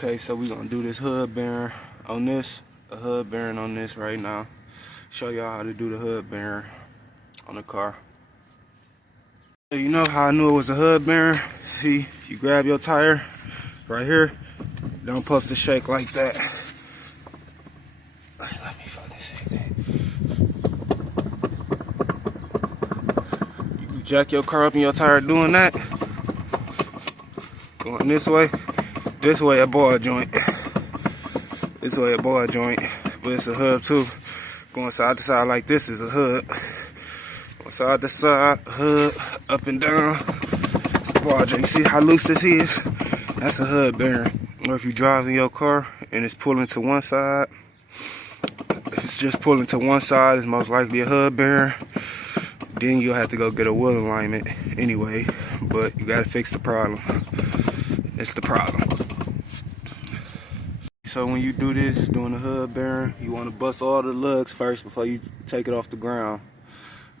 Okay, so we're gonna do this hood bearing on this, a hood bearing on this right now. Show y'all how to do the hood bearing on the car. So you know how I knew it was a hood bearing? See, you grab your tire right here, don't supposed to shake like that. Let me fucking see that. You jack your car up in your tire doing that. Going this way a ball joint. This way a ball joint, but it's a hub too. Going side to side like this is a hub. Going side to side, hub, up and down. Ball joint. You see how loose this is? That's a hub bearing. Or if you drive in your car and it's pulling to one side, if it's just pulling to one side, it's most likely a hub bearing. Then you'll have to go get a wheel alignment anyway, but you gotta fix the problem. It's the problem. So when you do this, doing the hub bearing, you want to bust all the lugs first before you take it off the ground.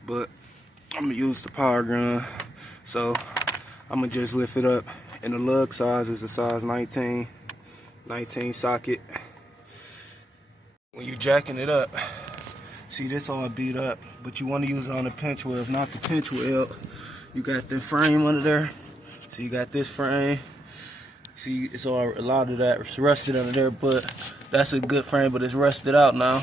But I'm gonna use the power gun, so I'm gonna just lift it up. And the lug size is a size 19 socket. When you jacking it up, see this all beat up, but you want to use it on the pinch wheel, not the pinch wheel. You got the frame under there. So you got this frame. See, it's all a lot of that. It's rusted under there, but that's a good frame, but it's rusted out now.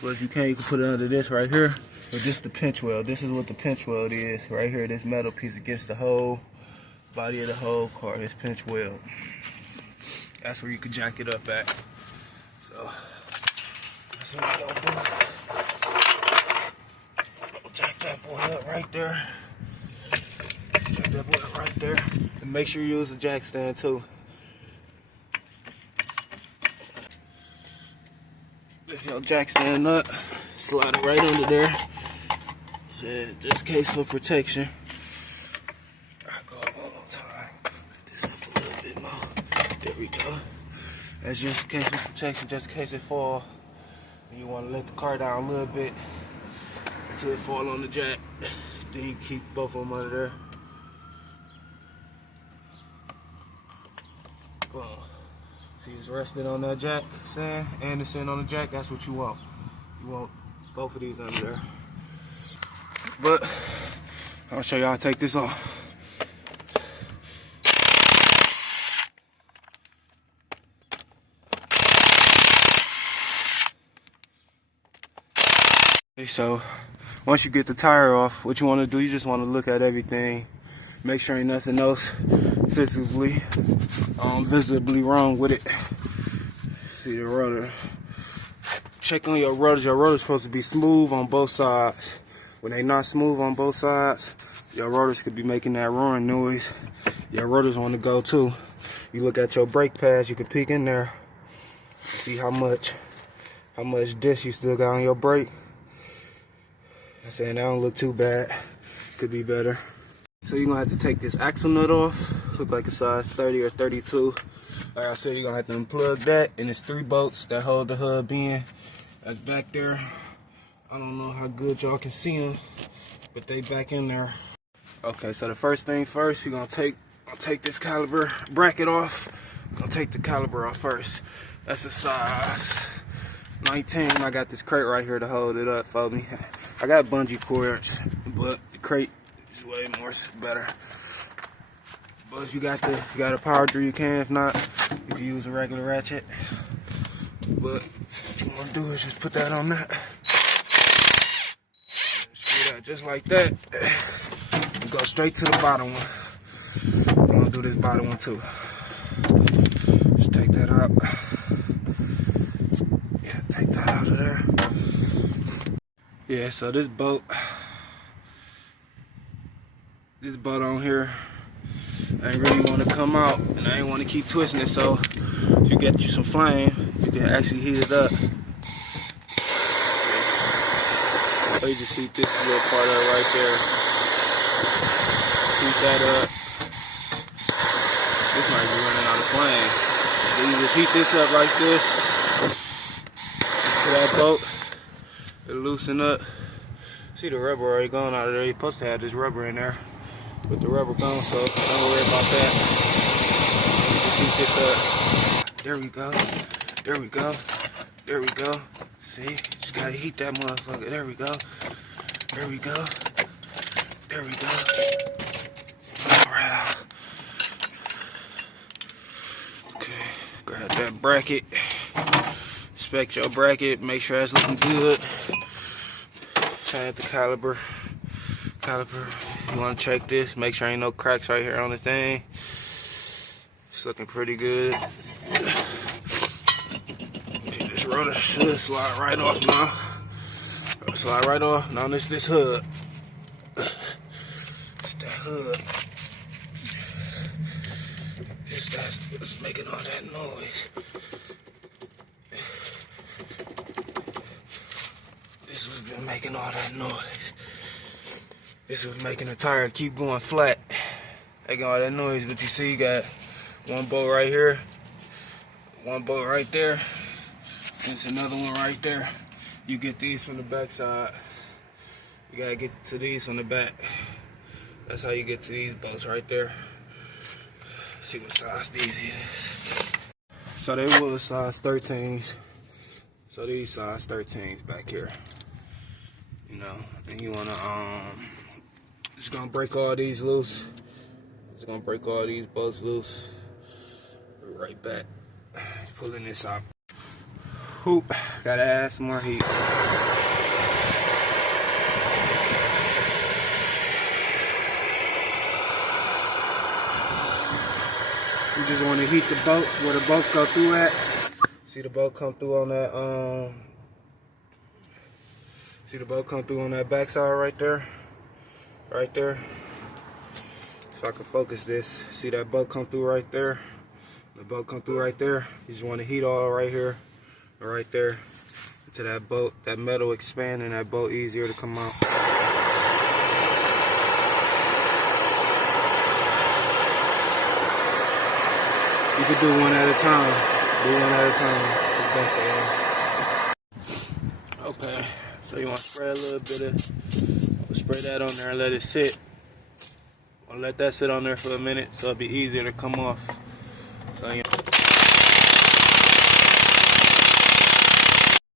But if you can't, you can put it under this right here. Or just the pinch weld. This is what the pinch weld is. Right here, this metal piece against the whole body of the whole car. This pinch weld. That's where you can jack it up at. So that's what we're gonna do. Jack that boy up right there. Jack that boy up right there. And make sure you use a jack stand too. Lift your jack stand up, slide it right under there. So just in case for protection. I'll go up one more time. Lift this up a little bit more. There we go. That's just in case for protection, just in case it fall. And you want to let the car down a little bit until it fall on the jack. Then you keep both of them under there. Boom. See, it's resting on that jack stand and it's sitting on the jack. That's what you want. You want both of these under there. But I'll show you how to take this off. Okay, so once you get the tire off, what you want to do, you just want to look at everything. Make sure ain't nothing else visibly wrong with it. See the rotor. Check on your rotors. Your rotor's supposed to be smooth on both sides. When they not smooth on both sides, your rotors could be making that roaring noise. Your rotors want to go too. You look at your brake pads, you can peek in there. See how much disc you still got on your brake. I'm saying that don't look too bad. Could be better. So you're gonna have to take this axle nut off. Look like a size 30 or 32. Like I said, you're gonna have to unplug that, and it's 3 bolts that hold the hub in. That's back there. I don't know how good y'all can see them, but they back in there. Okay, so the first thing first, you're gonna take this caliper bracket off. I'm gonna take the caliper off first. That's a size 19. I got this crate right here to hold it up for me. I got bungee cords, but the crate is way more better. But if you got a power drill, you can. If not, you can use a regular ratchet. But what you want to do is just put that on that. Screw that just like that. And go straight to the bottom one. I'm gonna do this bottom one too. Just take that out. Yeah, take that out of there. Yeah, so this bolt on here, I ain't really want to come out, and I ain't want to keep twisting it. So if you get you some flame, you can actually heat it up. So you just heat this little part up right there. Heat that up. This might be running out of flame. Then you just heat this up like this to that bolt. It'll loosen up. See the rubber already gone out of there. You're supposed to have this rubber in there. With the rubber gone, so don't worry about that. Just heat this up. There we go. There we go. There we go. See? Just gotta heat that motherfucker. There we go. There we go. There we go. Alright. Okay. Grab that bracket. Inspect your bracket. Make sure it's looking good. Change the caliper. You want to check this. Make sure ain't no cracks right here on the thing. It's looking pretty good. This rotor should slide right off now. Slide right off. Now this hood. It's that hood. It's making all that noise. This was been making all that noise. This was making the tire keep going flat. Making all that noise, but you see you got one bolt right here, one bolt right there. There's another one right there. You get these from the back side. You gotta get to these from the back. That's how you get to these bolts right there. See what size these is. So they was size 13s. So these size 13s back here. You know, and you wanna just gonna break all these loose. Just gonna break all these bolts loose. Right back. Pulling this out. Hoop. Gotta add some more heat. You just want to heat the bolts where the bolts go through at. See the bolt come through on that see the bolt come through on that backside right there. Right there. So I can focus this. See that bolt come through right there. The bolt come through right there. You just want to heat all right here, right there, to that bolt. That metal expand and that bolt easier to come out. You can do one at a time. Do one at a time. Okay, so you want to spray a little bit of, spray that on there and let it sit. I'll let that sit on there for a minute so it'll be easier to come off. So,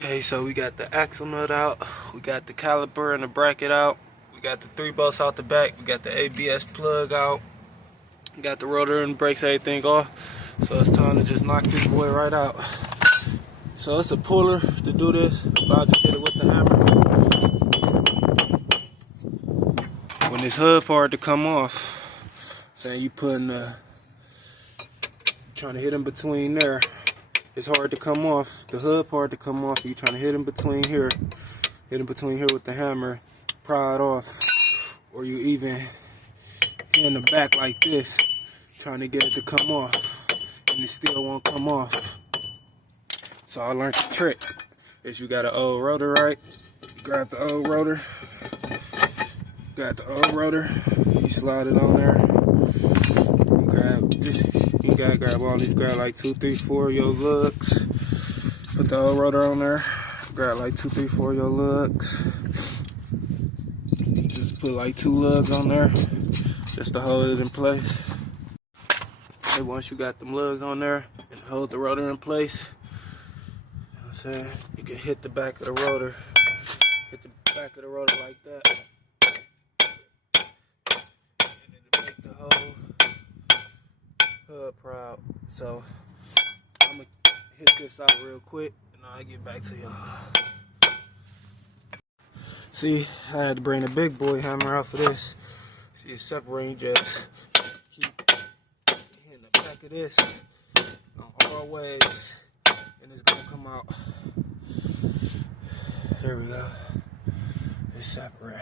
okay, so we got the axle nut out, we got the caliper and the bracket out, we got the 3 bolts out the back, we got the ABS plug out, we got the rotor and brakes, everything off. So it's time to just knock this boy right out. So it's a puller to do this. I'll just hit it with the hammer. When this hood part to come off, saying you putting trying to hit in between there. It's hard to come off. The hood part to come off. You trying to hit in between here. Hit in between here with the hammer. Pry it off. Or you even in the back like this, trying to get it to come off. And it still won't come off. So I learned the trick. Is you got an old rotor, right? You grab the old rotor. Got the old rotor. You slide it on there. You grab this. You gotta grab all these. Grab like 2, 3, 4 of your lugs. Put the old rotor on there. Grab like 2, 3, 4 of your lugs. You just put like 2 lugs on there, just to hold it in place. And once you got them lugs on there and hold the rotor in place, you know what I'm saying, you can hit the back of the rotor. Hit the back of the rotor like that. And it'll make the whole hood proud. So I'm gonna hit this out real quick and I'll get back to y'all. See, I had to bring the big boy hammer out for this. See, it's separating, just keep hitting the back of this on all ways, and it's gonna come out. Here we go. It's separate.